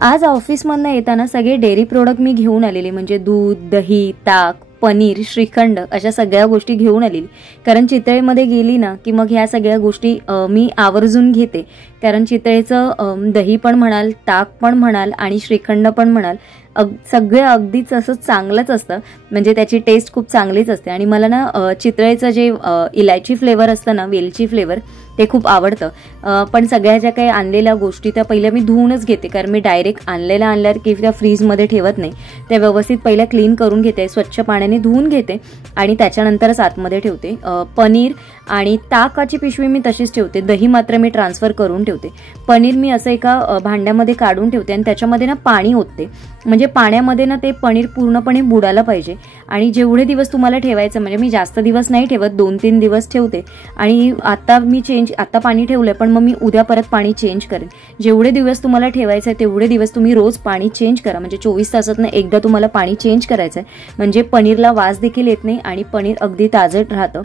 आज ऑफिसमधनं येताना सगळे डेअरी प्रोडक्ट मी घेऊन आलेले, म्हणजे दूध, दही, ताक, पनीर, श्रीखंड अशा सगळ्या गोष्टी घेऊन आलेली. कारण चितळेमध्ये गेली ना की मग ह्या सगळ्या गोष्टी मी आवर्जून घेते. कारण चितळेचं दही पण म्हणाल, ताक पण म्हणाल आणि श्रीखंड पण म्हणाल, सगळे अगदीच असं चांगलंच असतं. म्हणजे त्याची टेस्ट खूप चांगलीच असते. आणि मला ना चितळेचं जे इलायची फ्लेवर असतं ना, वेलची फ्लेवर, ते खूप आवडतं. पण सगळ्या ज्या काही आणलेल्या गोष्टी त्या पहिल्या मी धुवूनच घेते. कारण मी डायरेक्ट आणल्यावर की त्या फ्रीजमध्ये ठेवत नाही. त्या व्यवस्थित पहिल्या क्लीन करून घेते, स्वच्छ पाण्याने धुवून घेते आणि त्याच्यानंतरच आतमध्ये ठेवते. पनीर आणि ताकाची पिशवी मी तशीच ठेवते. दही मात्र मी ट्रान्सफर करून ठेवते. पनीर मी असं एका भांड्यामध्ये काढून ठेवते आणि त्याच्यामध्ये ना पाणी ओतते. म्हणजे पाण्यामध्ये ना ते पनीर पूर्णपणे बुडायला पाहिजे. आणि जेवढे दिवस तुम्हाला ठेवायचं, म्हणजे मी जास्त दिवस नाही ठेवत, 2-3 दिवस ठेवते. आणि आता पाणी ठेवलंय, पण मग मी उद्या परत पाणी चेंज करेन. जेवढे दिवस तुम्हाला ठेवायचं आहे तेवढे दिवस तुम्ही रोज पाणी चेंज करा. म्हणजे 24 तासातनं एकदा तुम्हाला पाणी चेंज करायचं आहे. म्हणजे पनीरला वास देखील येत नाही आणि पनीर अगदी ताजं राहतं.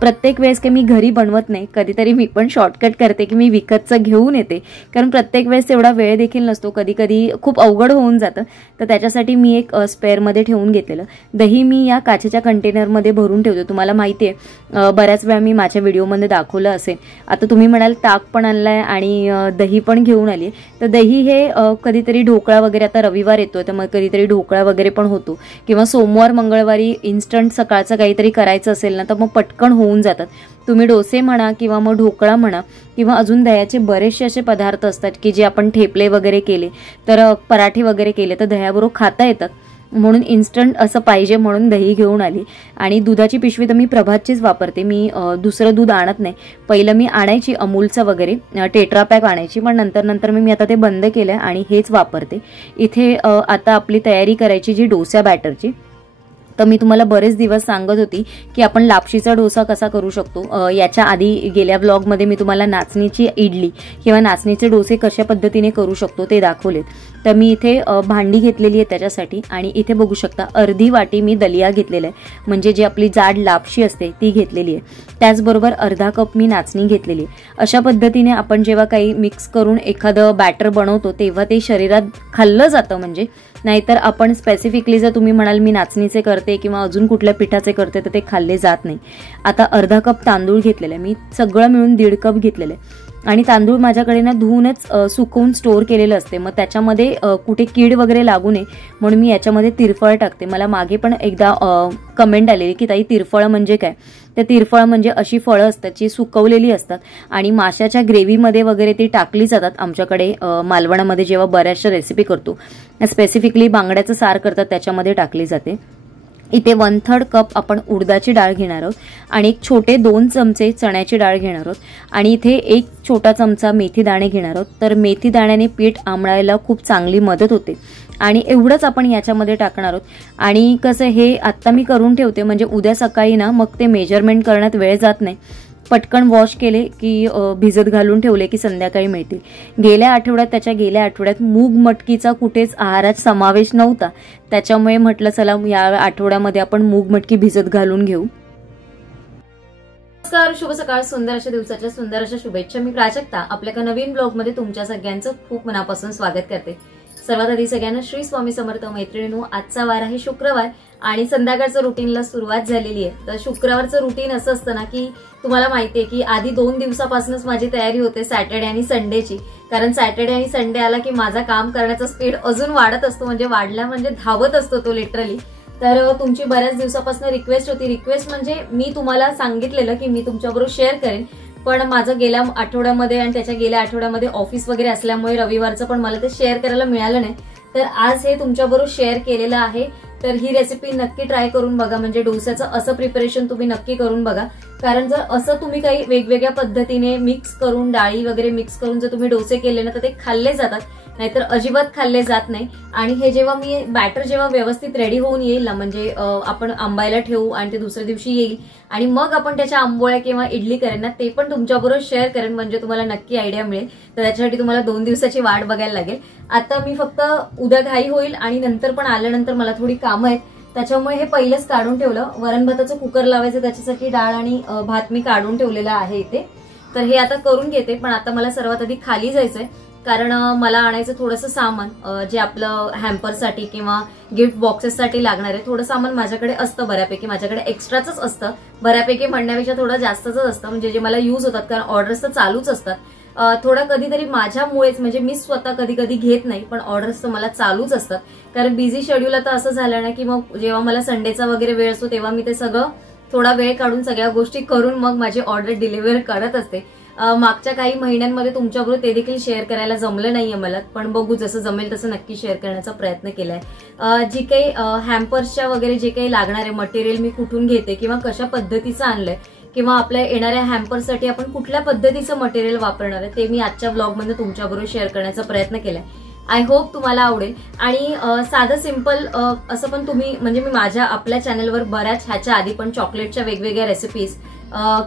प्रत्येक वेळेस की मी घरी बनवत नाही, कधीतरी मी पण शॉर्टकट करते की मी विकतचं घेऊन येते. कारण प्रत्येक वेळेस तेवढा वेळ देखील नसतो, कधी कधी खूप अवघड होऊन जातं. तर त्याच्यासाठी मी एक स्पेअरमध्ये ठेवून घेतलेलं. दही मी या काचेच्या कंटेनरमध्ये भरून ठेवते. तुम्हाला माहिती आहे, बऱ्याच वेळा मी माझ्या व्हिडिओमध्ये दाखवलं असेल. आता तुम्ही म्हणाल ताक पण आणलाय आणि दही पण घेऊन आली. तर दही हे कधीतरी ढोकळा वगैरे, आता रविवार येतोय तर मग कधीतरी ढोकळा वगैरे पण होतो, किंवा सोमवार मंगळवारी इन्स्टंट सकाळचं काहीतरी करायचं असेल ना तर मग पटकन होऊन जातात. तुम्ही डोसे म्हणा किंवा मग ढोकळा म्हणा, किंवा अजून दह्याचे बरेचसे असे पदार्थ असतात की जे आपण ठेपले वगैरे केले, तर पराठे वगैरे केले तर दह्याबरोबर खाता येतात. म्हणून इन्स्टंट असं पाहिजे म्हणून दही घेऊन आली. आणि दुधाची पिशवी तर मी प्रभातचीच वापरते. मी दुसरं दूध आणत नाही. पहिलं मी आणायची अमूलचं वगैरे टेट्रा पॅक आणायची, पण नंतर मी आता ते बंद केलंय आणि हेच वापरते. इथे आता आपली तयारी करायची जी डोसा बॅटरची. तर मी तुम्हाला बरेच दिवस सांगत होती की आपण लापशीचा डोसा कसा करू शकतो. याच्या आधी गेल्या ब्लॉगमध्ये मी तुम्हाला नाचणीची इडली किंवा नाचणीचे डोसे कशा पद्धतीने करू शकतो ते दाखवलेत. तर मी इथे भांडी घेतलेली आहे त्याच्यासाठी. आणि इथे बघू शकता अर्धी वाटी मी दलिया घेतलेला आहे, म्हणजे जी आपली जाड लापशी असते ती घेतलेली आहे. त्याचबरोबर अर्धा कप मी नाचणी घेतलेली आहे. अशा पद्धतीने आपण जेव्हा काही मिक्स करून एखादं बॅटर बनवतो तेव्हा ते शरीरात खाल्लं जातं. म्हणजे नाहीतर आपण स्पेसिफिकली जर तुम्ही म्हणाल मी नाचणीचे करते किंवा अजून कुठल्या पिठाचे करते तर ते खाल्ले जात नाही. आता अर्धा कप तांदूळ घेतलेले, मी सगळं मिळून 1.5 कप घेतलेले. आणि तांदूळ माझ्याकडे ना धुवूनच सुकवून स्टोअर केलेलं असते. मग त्याच्यामध्ये कुठे कीड वगैरे लागू नये म्हणून मी याच्यामध्ये तिरफळ टाकते. मला मागे पण एकदा कमेंट आलेली की ताई तिरफळ म्हणजे काय. तर तिरफळ म्हणजे अशी फळं असतात जी सुकवलेली असतात आणि माशाच्या ग्रेव्हीमध्ये वगैरे ती टाकली जातात. आमच्याकडे मालवणामध्ये जेव्हा बऱ्याचशा रेसिपी करतो, स्पेसिफिकली बांगड्याचं सार करतात त्याच्यामध्ये टाकली जाते. इथे 1/3 कप आपण उडदाची डाळ घेणार आहोत आणि एक छोटे 2 चमचे चण्याची डाळ घेणार आहोत. आणि इथे 1 छोटा चमचा मेथी दाणे घेणार आहोत. तर मेथी दाण्याने पीठ आंबळायला खूप चांगली मदत होते. आणि एवढंच आपण याच्यामध्ये टाकणार आहोत. आणि कसं हे आत्ता मी करून ठेवते म्हणजे उद्या सकाळी ना मग ते मेजरमेंट करण्यात वेळ जात नाही. पटकन वॉश केले की भिजत घालून ठेवले की संध्याकाळी मिळतील. गेल्या आठवड्यात मूग मटकीचा कुठेच आहारात समावेश नव्हता. त्याच्यामुळे म्हटलं चला या आठवड्यामध्ये आपण मूग मटकी भिजत घालून घेऊ. नमस्कार, शुभ सकाळ, सुंदर अशा दिवसाच्या सुंदर अशा शुभेच्छा. मी प्राजक्ता आपल्या एका नवीन ब्लॉगमध्ये तुमच्या सगळ्यांचं खूप मनापासून स्वागत करते. सर्वात आधी सगळ्यांना श्री स्वामी समर्थ. मैत्रिणींनो, आजचा वार आहे शुक्रवार आणि संध्याकाळचं रुटीनला सुरुवात झालेली आहे. तर शुक्रवारचं रुटीन असं असतं ना की तुम्हाला माहितीये की आधी 2 दिवसापासूनच माझी तयारी होते सॅटर्डे आणि संडेची. कारण सॅटर्डे आणि संडे आला की माझा काम करण्याचा स्पीड अजून वाढत असतो. म्हणजे वाढला म्हणजे धावत असतो तो लिटरली. तर तुमची बऱ्याच दिवसापासून रिक्वेस्ट होती. रिक्वेस्ट म्हणजे मी तुम्हाला सांगितलेलं की मी तुमच्याबरोबर शेअर करेन, पण माझं गेल्या आठवड्यामध्ये आणि त्याच्या गेल्या आठवड्यामध्ये ऑफिस वगैरे असल्यामुळे रविवारचं पण मला ते शेअर करायला मिळालं नाही. तर आज हे तुमच्याबरोबर शेअर केलेलं आहे. तर ही रेसिपी नक्की ट्राय करून बघा. म्हणजे डोस्याचं असं प्रिपरेशन तुम्ही नक्की करून बघा. कारण जर असं तुम्ही काही वेगवेगळ्या पद्धतीने मिक्स करून, डाळी वगैरे मिक्स करून जर तुम्ही डोसे केले ना तर ते खाल्ले जातात, नाहीतर अजिबात खाल्ले जात नाही. आणि हे जेव्हा मी बॅटर जेव्हा व्यवस्थित रेडी होऊन येईल ना, म्हणजे आपण आंबायला ठेवू आणि ते दुसऱ्या दिवशी येईल आणि मग आपण त्याच्या आंबोळ्या किंवा इडली करेन ना, ते पण तुमच्याबरोबर शेअर करेन. म्हणजे तुम्हाला नक्की आयडिया मिळेल. तर त्याच्यासाठी तुम्हाला 2 दिवसाची वाट बघायला लागेल. आता मी फक्त उद्या घाई होईल आणि नंतर पण आल्यानंतर मला थोडी कामं आहेत, त्याच्यामुळे हे पहिलेच काढून ठेवलं. वरण भाताचं कुकर लावायचं त्याच्यासाठी डाळ आणि भात मी काढून ठेवलेला आहे इथे. तर हे आता करून घेते, पण आता मला सर्वात आधी खाली जायचंय, कारण मला आणायचं थोडंसं सामान, जे आपलं हॅम्परसाठी किंवा गिफ्ट बॉक्सेससाठी लागणार आहे. थोडं सामान माझ्याकडे असतं बऱ्यापैकी, माझ्याकडे एक्स्ट्राच असतं, बऱ्यापैकी म्हणण्यापेक्षा थोडं जास्तच असतं, म्हणजे जे मला यूज होतात, कारण ऑर्डर्स तर चालूच असतात. थोडं कधीतरी माझ्यामुळेच, म्हणजे मी स्वतः कधी कधी घेत नाही, पण ऑर्डर्स तर मला चालूच असतात, कारण बिझी शेड्यूल आता असं झालं ना की मग जेव्हा मला संडेचा वगैरे वेळ असतो तेव्हा मी ते सगळं थोडा वेळ काढून सगळ्या गोष्टी करून मग माझी ऑर्डर डिलिव्हर करत असते. मागच्या काही महिन्यांमध्ये तुमच्याबरोबर ते देखील शेअर करायला जमलं नाहीये मला, पण बघू जसं जमेल तसं नक्की शेअर करण्याचा प्रयत्न केलाय. जी काही हॅम्पर्सच्या वगैरे जे काही लागणारे मटेरियल मी कुठून घेते किंवा कशा पद्धतीचं आणलंय, किंवा आपल्या येणाऱ्या हॅम्पर्ससाठी आपण कुठल्या पद्धतीचं मटेरियल वापरणार आहे, ते मी आजच्या ब्लॉगमध्ये तुमच्याबरोबर शेअर करण्याचा प्रयत्न केलाय. आय होप तुम्हाला आवडेल. आणि साधं सिंपल असं पण तुम्ही, म्हणजे मी माझ्या आपल्या चॅनलवर बऱ्याच ह्याच्या आधी पण चॉकलेटच्या वेगवेगळ्या रेसिपीज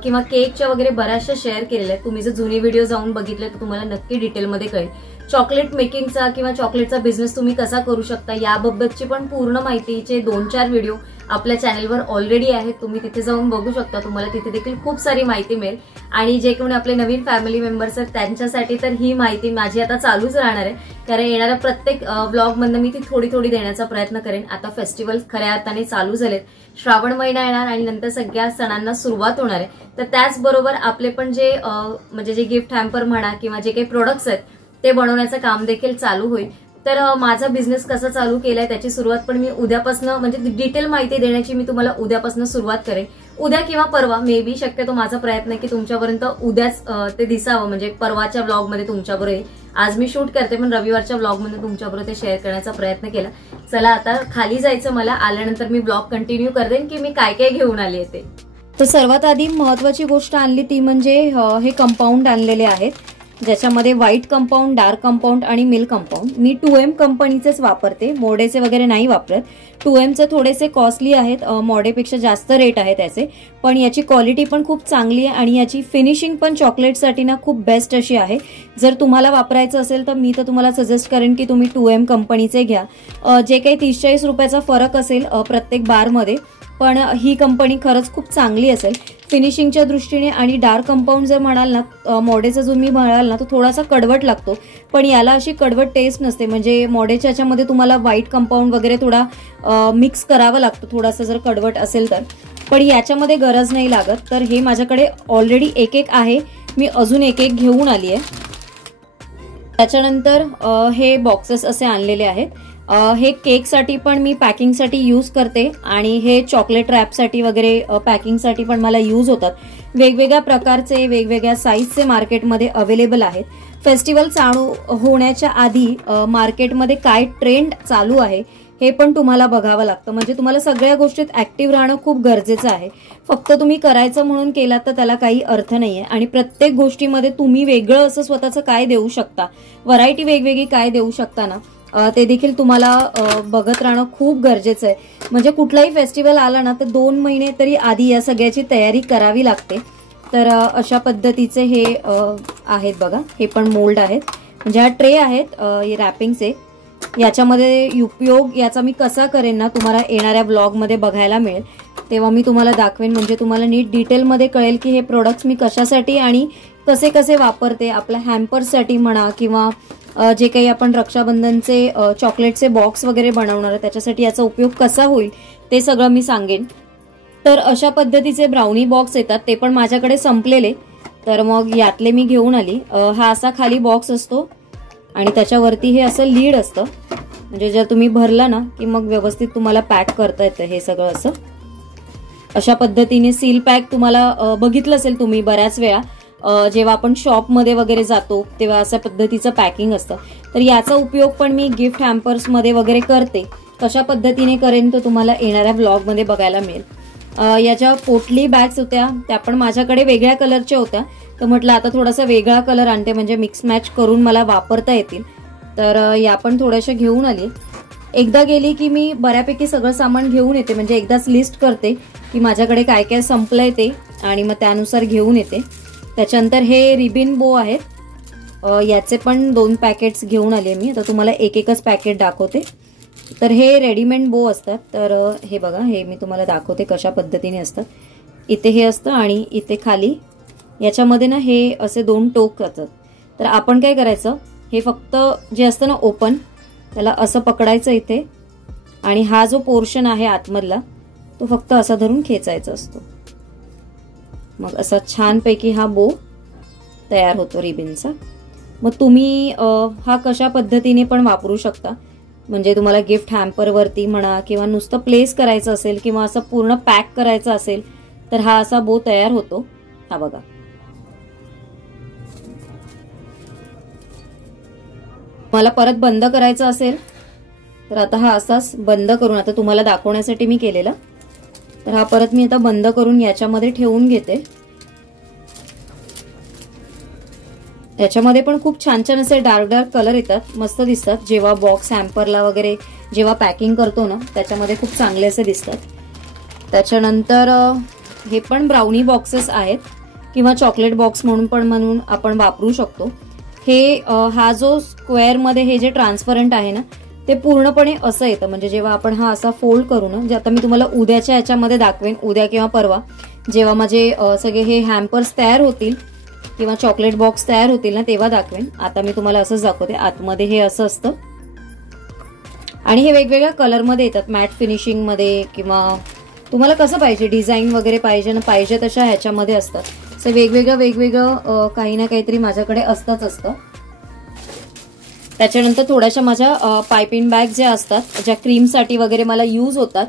किंवा केकच्या वगैरे बऱ्याचशा शेअर केलेल्या आहेत. तुम्ही जर जुनी व्हिडिओ जाऊन बघितले तर तुम्हाला नक्की डिटेलमध्ये कळेल. चॉकलेट मेकिंगचा किंवा चॉकलेटचा बिझनेस तुम्ही कसा करू शकता याबाबतची पण पूर्ण माहितीचे 2-4 व्हिडिओ आपल्या चॅनलवर ऑलरेडी आहेत, तुम्ही तिथे जाऊन बघू शकता. तुम्हाला तिथे देखील खूप सारी माहिती मिळेल. आणि जे कोणी आपले नवीन फॅमिली मेंबर्स आहेत त्यांच्यासाठी तर ही माहिती माझी आता चालूच राहणार आहे, कारण येणाऱ्या प्रत्येक ब्लॉगमधनं मी ती थोडी थोडी देण्याचा प्रयत्न करेन. आता फेस्टिवल खऱ्या अर्थाने चालू झालेत, श्रावण महिना येणार आणि नंतर सगळ्या सणांना सुरुवात होणार आहे. तर त्याचबरोबर आपले पण जे म्हणजे जे गिफ्ट हॅम्पर म्हणा किंवा जे काही प्रोडक्ट्स आहेत ते बनवण्याचं काम देखील चालू होईल. तर माझा बिझनेस कसा चालू केलाय त्याची सुरुवात पण मी उद्यापासून, म्हणजे डिटेल माहिती देण्याची मी तुम्हाला उद्यापासून सुरुवात करेन. उद्या किंवा परवा मे बी, शक्यतो माझा प्रयत्न आहे की तुमच्यापर्यंत उद्याच ते दिसावं, म्हणजे परवाच्या ब्लॉगमध्ये तुमच्याबरोबर येईल. आज मी शूट करते पण रविवारच्या ब्लॉगमध्ये तुमच्याबरोबर ते शेअर करण्याचा प्रयत्न केला. चला आता खाली जायचं मला, आल्यानंतर मी ब्लॉग कंटिन्यू करते की मी काय काय घेऊन आली आहे ते. तर सर्वात आधी महत्वाची गोष्ट आणली ती म्हणजे हे कंपाऊंड आणलेले आहेत, ज्याच्यामध्ये व्हाईट कंपाऊंड, डार्क कंपाऊंड आणि मिल्क कंपाऊंड. मी 2M कंपनीचेच वापरते, मोडेचे वगैरे नाही वापरत. 2Mचे थोडेसे कॉस्टली आहेत, मोडेपेक्षा जास्त रेट आहे त्याचे, पण याची क्वालिटी पण खूप चांगली आहे आणि याची फिनिशिंग पण चॉकलेटसाठी ना खूप बेस्ट अशी आहे. जर तुम्हाला वापरायचं असेल तर मी तर तुम्हाला सजेस्ट करेन की तुम्ही 2M कंपनीचे घ्या. जे काही 30-40 रुपयाचा फरक असेल प्रत्येक बारमध्ये, पण ही कंपनी खरंच खूप चांगली असेल फिनिशिंगच्या दृष्टीने. आणि डार्क कंपाऊंड जर म्हणाल ना, मोडेचा जो मी म्हणाल ना, तो थोडासा कडवट लागतो, पण याला अशी कडवट टेस्ट नसते. म्हणजे मोडेच्या याच्यामध्ये तुम्हाला व्हाईट कंपाऊंड वगैरे थोडा मिक्स करावं लागतं थोडासा जर कडवट असेल तर, पण याच्यामध्ये गरज नाही लागत. तर हे माझ्याकडे ऑलरेडी एक आहे, मी अजून एक घेऊन आली आहे. त्याच्यानंतर हे बॉक्सेस असे आणलेले आहेत. हे केकसाठी पण मी पॅकिंगसाठी यूज करते आणि हे चॉकलेट रॅपसाठी वगैरे पॅकिंगसाठी पण मला यूज होतात. वेगवेगळ्या प्रकारचे वेगवेगळ्या साईजचे मार्केटमध्ये अवेलेबल आहेत. फेस्टिवल चालू होण्याच्या आधी मार्केटमध्ये काय ट्रेंड चालू आहे हे पण तुम्हाला बघावं लागतं. म्हणजे तुम्हाला सगळ्या गोष्टीत ऍक्टिव्ह राहणं खूप गरजेचं आहे. फक्त तुम्ही करायचं म्हणून केलात तर त्याला काही अर्थ नाहीये. आणि प्रत्येक गोष्टीमध्ये तुम्ही वेगळं असं स्वतःचं काय देऊ शकता, व्हरायटी वेगवेगळी काय देऊ शकता ना, ते देखील तुम्हाला बघत राहणं खूप गरजेचं आहे. म्हणजे कुठलाही फेस्टिवल आला ना तर 2 महिने तरी आधी या सगळ्याची तयारी करावी लागते. तर अशा पद्धतीचे हे आहेत बघा, हे पण मोल्ड आहेत, म्हणजे हा ट्रे आहेत रॅपिंगचे. याच्यामध्ये उपयोग याचा मी कसा करेन ना तुम्हाला येणाऱ्या ब्लॉगमध्ये बघायला मिळेल, तेव्हा मी तुम्हाला दाखवेन. म्हणजे तुम्हाला नीट डिटेलमध्ये कळेल की हे प्रोडक्ट्स मी कशासाठी आणि कसे कसे वापरते. आपल्या हॅम्पर्ससाठी म्हणा किंवा जे काही आपण रक्षाबंधनचे चॉकलेटचे बॉक्स वगैरे बनवणार आहे त्याच्यासाठी याचा उपयोग कसा होईल ते सगळं मी सांगेन. तर अशा पद्धतीचे ब्राउनी बॉक्स येतात, ते पण माझ्याकडे संपलेले, तर मग यातले मी घेऊन आली. हा असा खाली बॉक्स असतो आणि त्याच्यावरती हे असं लीड असतं, म्हणजे जर तुम्ही भरला ना की मग व्यवस्थित तुम्हाला पॅक करता येतं हे सगळं. असं अशा पद्धतीने सील पॅक तुम्हाला बघितलं असेल तुम्ही बऱ्याच वेळा जेव्हा आपण शॉपमध्ये वगैरे जातो तेव्हा अशा पद्धतीचं पॅकिंग असतं. तर याचा उपयोग पण मी गिफ्ट हॅम्पर्समध्ये वगैरे करते. कशा पद्धतीने करेन तर तुम्हाला येणाऱ्या ब्लॉगमध्ये बघायला मिळेल. याच्या पोटली बॅग्स होत्या, त्या पण माझ्याकडे वेगळ्या कलरच्या होत्या, तर म्हटलं आता थोडासा वेगळा कलर आणते म्हणजे मिक्स मॅच करून मला वापरता येतील. तर या पण थोड्याशा घेऊन आली. एकदा गेली की मी बऱ्यापैकी सगळं सामान घेऊन येते, म्हणजे एकदाच लिस्ट करते की माझ्याकडे काय काय संपलंय ते आणि मग त्यानुसार घेऊन येते. त्याच्यानंतर हे रिबिन बो आहेत, याचे पण 2 पॅकेट्स घेऊन आले मी. आता तुम्हाला एकच पॅकेट दाखवते. तर हे रेडीमेड बो असतात. तर हे बघा, हे मी तुम्हाला दाखवते कशा पद्धतीने असतात. इथे हे असतं आणि इथे खाली याच्यामध्ये ना हे असे 2 टोक असतात. तर आपण काय करायचं, हे फक्त जे असतं ना ओपन, त्याला असं पकडायचं इथे आणि हा जो पोर्शन आहे आतमधला तो फक्त असा धरून खेचायचा असतो. मग असा छानपैकी हा बो तयार होतो रिबिनचा. मग तुम्ही हा कशा पद्धतीने पण वापरू शकता. म्हणजे तुम्हाला गिफ्ट हॅम्परवरती म्हणा किंवा नुसतं प्लेस करायचं असेल किंवा असं पूर्ण पॅक करायचं असेल तर हा असा बो तयार होतो. हा बघा. मला परत बंद करायचं असेल तर आता हा असाच बंद करून, आता तुम्हाला दाखवण्यासाठी मी केलेला, तर हा परत मी आता बंद करून याच्यामध्ये ठेवून घेते. याच्यामध्ये पण खूप छान छान असे डार्क डार्क कलर येतात, मस्त दिसतात. जेव्हा बॉक्स हॅम्परला वगैरे जेव्हा पॅकिंग करतो ना त्याच्यामध्ये खूप चांगले असे दिसतात. त्याच्यानंतर हे पण ब्राउनी बॉक्सेस आहेत किंवा चॉकलेट बॉक्स म्हणून आपण वापरू शकतो. हे हा जो स्क्वेअर मध्ये हे जे ट्रान्सपरंट आहे ना ते पूर्णपणे असं येतं. म्हणजे जेव्हा आपण हा असा फोल्ड करू ना, जे आता मी तुम्हाला उद्याच्या याच्यामध्ये दाखवेन, उद्या किंवा परवा जेव्हा माझे सगळे हे हॅम्पर्स तयार होतील किंवा चॉकलेट बॉक्स तयार होतील ना तेव्हा दाखवेन. आता मी तुम्हाला असंच दाखवते. आतमध्ये हे असं असतं आणि हे वेगवेगळ्या कलरमध्ये येतात, मॅट फिनिशिंग मध्ये किंवा तुम्हाला कसं पाहिजे, डिझाईन वगैरे पाहिजे तशा ह्याच्यामध्ये असतात. सो वेगवेगळं काही ना काहीतरी माझ्याकडे असतं. त्याच्यानंतर थोड्याशा माझ्या पायपिंग बॅग ज्या असतात, ज्या क्रीमसाठी वगैरे मला यूज होतात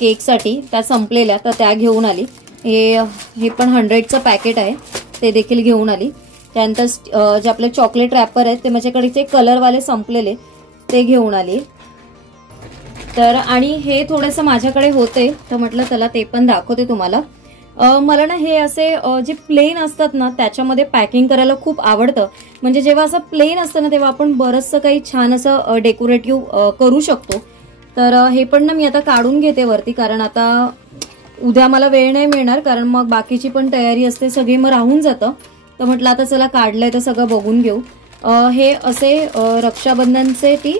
केकसाठी, त्या संपलेल्या, तर त्या घेऊन आली. हे पण 100चं पॅकेट आहे, ते देखील घेऊन आली. त्यानंतर जे आपले चॉकलेट रॅपर आहेत ते माझ्याकडे ते कलरवाले संपलेले ते घेऊन आली. तर आणि हे थोडंसं माझ्याकडे होते तर म्हटलं चला ते पण दाखवते तुम्हाला. मला ना हे असे जे प्लेन असतात ना त्याच्यामध्ये पॅकिंग करायला खूप आवडतं. म्हणजे जेव्हा असं प्लेन असतं ना तेव्हा आपण बरंचसं काही छान असं डेकोरेटिव्ह करू शकतो. तर हे पण ना मी आता काढून घेते वरती, कारण आता उद्या मला वेळ नाही मिळणार, कारण मग बाकीची पण तयारी असते सगळी, मग राहून जातं. तर म्हटलं आता चला काढलंय तर सगळं बघून घेऊ. हे असे रक्षाबंधनचे ती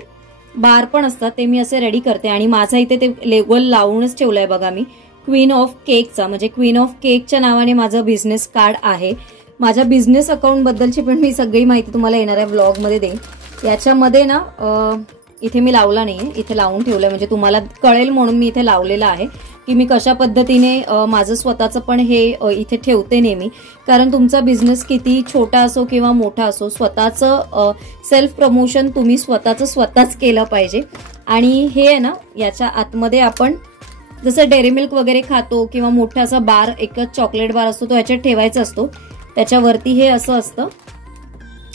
बार पण असतात, ते मी असे रेडी करते. आणि माझा इथे ते लेबल लावूनच ठेवलंय बघा मी, क्वीन ऑफ केकचा. म्हणजे क्वीन ऑफ केकच्या नावाने माझं बिझनेस कार्ड आहे. माझ्या बिझनेस अकाउंट बद्दलची पण मी सगळी माहिती तुम्हाला येणाऱ्या ब्लॉग मध्ये देईन. याच्यामध्ये ना इथे मी लावला नाहीये, इथे लावून ठेवलंय म्हणजे तुम्हाला कळेल म्हणून मी इथे लावलेलं आहे की मी कशा पद्धतीने माझं स्वतःचं पण हे इथे ठेवते नेहमी. कारण तुमचा बिझनेस किती छोटा असो किंवा मोठा असो, स्वतःचं सेल्फ प्रमोशन तुम्ही स्वतःच केलं पाहिजे. आणि हे आहे ना, याच्या आतमध्ये आपण जसं डेअरी मिल्क वगैरे खातो किंवा मोठा असा बार, एकच चॉकलेट बार असतो तो याच्यात ठेवायचा असतो, त्याच्यावरती हे असं असतं.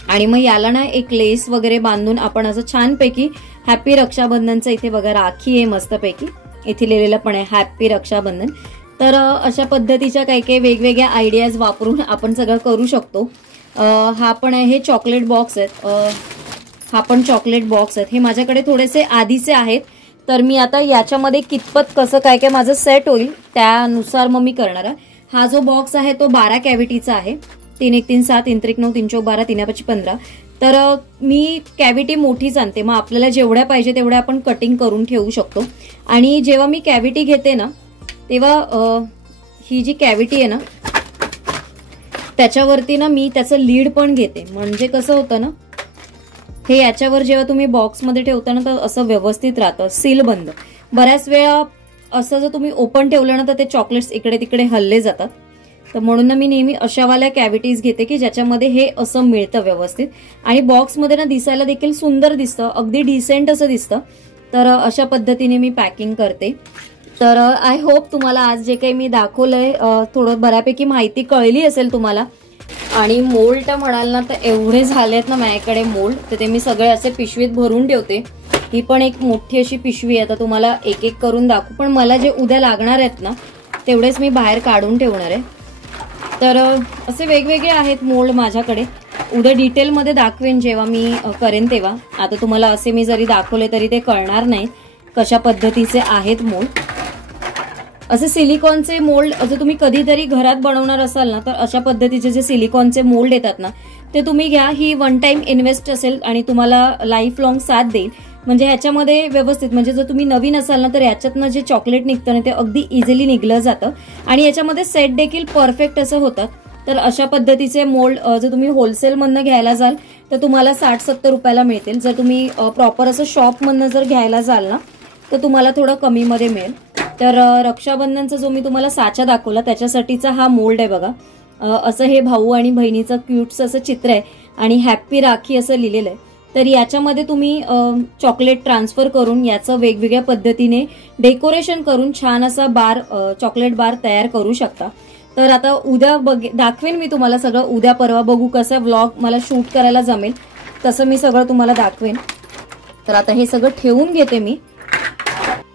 आणि मग याला ना एक लेस वगैरे बांधून आपण असं छानपैकी हॅपी रक्षाबंधनचं, इथे बघा राखी आहे मस्तपैकी, इथे लिहिलेलं पण आहे हॅपी रक्षाबंधन. तर अशा पद्धतीच्या काही वेगवेगळ्या आयडियाज वापरून आपण सगळं करू शकतो. हा पण आहे, हे चॉकलेट बॉक्स आहेत, हा पण चॉकलेट बॉक्स आहेत. हे माझ्याकडे थोडेसे आधीचे आहेत, तर मी आता याच्यामध्ये कितपत कसं काय माझं सेट होईल त्यानुसार मग मी करणार आहे. हा जो बॉक्स आहे तो 12 कॅव्हिटीचा आहे, 3 1 3 7 3 3 9 3 4 12 3 5 15. तर मी कॅव्हिटी मोठीच आणते, मग आपल्याला जेवढ्या पाहिजे तेवढ्या आपण कटिंग करून ठेवू शकतो. आणि जेव्हा मी कॅव्हिटी घेते ना तेव्हा ही जी कॅव्हिटी आहे ना त्याच्यावरती ना मी त्याचं लीड पण घेते. म्हणजे कसं होतं ना, हे याच्यावर जेव्हा तुम्ही बॉक्समध्ये ठेवता ना तर असं व्यवस्थित राहतं, सील बंद. बऱ्याच वेळा असं जर तुम्ही ओपन ठेवलं ना तर ते चॉकलेट्स इकडे तिकडे हल्ले जातात. तर म्हणून ना मी नेहमी अशावाल्या कॅव्हिटीज घेते की ज्याच्यामध्ये हे असं मिळतं व्यवस्थित, आणि बॉक्समध्ये ना दिसायला देखील सुंदर दिसतं, अगदी डिसेंट असं दिसतं. तर अशा पद्धतीने मी पॅकिंग करते. तर आय होप तुम्हाला आज जे काही मी दाखवलंय थोडं बऱ्यापैकी माहिती कळली असेल तुम्हाला. आणि मोल्ड म्हणाल ना तर एवढे झालेत ना माझ्याकडे मोल्ड, तर ते मी सगळे असे पिशवीत भरून ठेवते. ही पण एक मोठी अशी पिशवी आहे, आता तुम्हाला एक एक करून दाखवू, पण मला जे उद्या लागणार आहेत ना तेवढेच मी बाहेर काढून ठेवणार आहे. तर असे वेगवेगळे आहेत मोल्ड माझ्याकडे, उद्या डिटेलमध्ये दाखवेन जेव्हा मी करेन तेव्हा. आता तुम्हाला असे मी जरी दाखवले तरी ते कळणार नाही कशा पद्धतीचे आहेत मोल्ड. असे सिलिकॉनचे मोल्ड जर तुम्ही कधीतरी घरात बनवणार असाल ना तर अशा पद्धतीचे जे सिलिकॉनचे मोल्ड येतात ना ते तुम्ही घ्या. ही वन टाइम इन्व्हेस्ट असेल आणि तुम्हाला लाईफ लॉंग साथ देईल. म्हणजे ह्याच्यामध्ये व्यवस्थित, म्हणजे जर तुम्ही नवीन असाल ना तर याच्यातनं जे चॉकलेट निघतं ना ते अगदी इझिली निघलं जातं. आणि याच्यामध्ये सेट देखील परफेक्ट असं होतात. तर अशा पद्धतीचे मोल्ड जर तुम्ही होलसेलमधनं घ्यायला जाल तर तुम्हाला 60-70 रुपयाला मिळतील. जर तुम्ही प्रॉपर असं शॉपमधनं जर घ्यायला जाल ना तर तुम्हाला थोडं कमीमध्ये मिळेल. तर रक्षाबंधनचा जो मी तुम्हाला साचा दाखवला त्याच्यासाठीचा हा मोल्ड आहे बघा. असं हे भाऊ आणि बहिणीचं क्यूटचं असं चित्र आहे आणि हॅप्पी राखी असं लिहिलेलं आहे. तर याच्यामध्ये तुम्ही चॉकलेट ट्रान्सफर करून याचं वेगवेगळ्या पद्धतीने डेकोरेशन करून छान असा बार चॉकलेट बार तयार करू शकता. तर आता उद्या दाखवेन मी तुम्हाला सगळं. उद्या परवा बघू कसा व्लॉग मला शूट करायला जमेल तसं मी सगळं तुम्हाला दाखवेन. तर आता हे सगळं ठेवून घेते मी.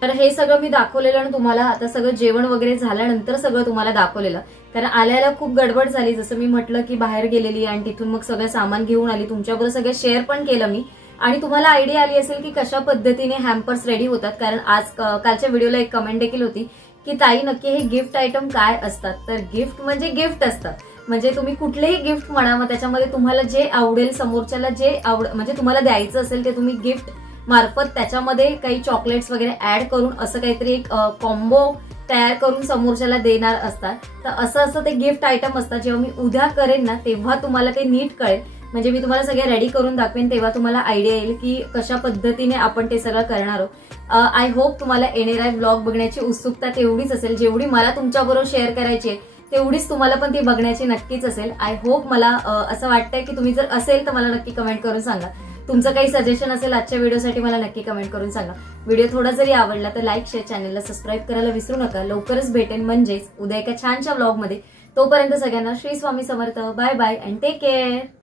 तर हे सगळं मी दाखवलेलं आणि तुम्हाला आता सगळं जेवण वगैरे झाल्यानंतर सगळं तुम्हाला दाखवलेलं. कारण आल्याला खूप गडबड झाली, जसं मी म्हटलं की बाहेर गेलेली आणि तिथून मग सगळं सामान घेऊन आली. तुमच्याबरोबर सगळं शेअर पण केलं मी आणि तुम्हाला आयडिया आली असेल की कशा पद्धतीने हॅम्पर्स रेडी होतात. कारण आज कालच्या व्हिडिओला एक कमेंट देखील होती की ताई नक्की हे गिफ्ट आयटम काय असतात. तर गिफ्ट म्हणजे गिफ्ट असतात. म्हणजे तुम्ही कुठलेही गिफ्ट म्हणा, मग त्याच्यामध्ये तुम्हाला जे आवडेल, समोरच्याला जे म्हणजे तुम्हाला द्यायचं असेल ते तुम्ही गिफ्ट मार्फत त्याच्यामध्ये काही चॉकलेट्स वगैरे ऍड करून असं काहीतरी एक कॉम्बो तयार करून समोरच्याला देणार असतात. तर असं ते गिफ्ट आयटम असतात. जेव्हा मी उद्या करेन ना तेव्हा तुम्हाला ते नीट कळेल. म्हणजे मी तुम्हाला सगळे रेडी करून दाखवेन तेव्हा तुम्हाला आयडिया येईल की कशा पद्धतीने आपण ते सगळं करणार आहोत. आय होप तुम्हाला येणारा व्लॉग बघण्याची उत्सुकता तेवढीच असेल जेवढी मला तुमच्याबरोबर शेअर करायची आहे, तेवढीच तुम्हाला पण ती बघण्याची नक्कीच असेल. I hope. मला असं वाटतंय की तुम्ही जर असेल तर मला नक्की कमेंट करून सांगा. तुमचं काही सजेशन असेल आजच्या व्हिडिओसाठी मला नक्की कमेंट करून सांगा. व्हिडिओ थोडा जरी आवडला तर लाईक, शेअर, चॅनलला सबस्क्राईब करायला विसरू नका. लवकरच भेटेन म्हणजेच उद्या एका छानशा व्लॉगमध्ये. तोपर्यंत सगळ्यांना Shri Swami Samarth. Bye bye and take care.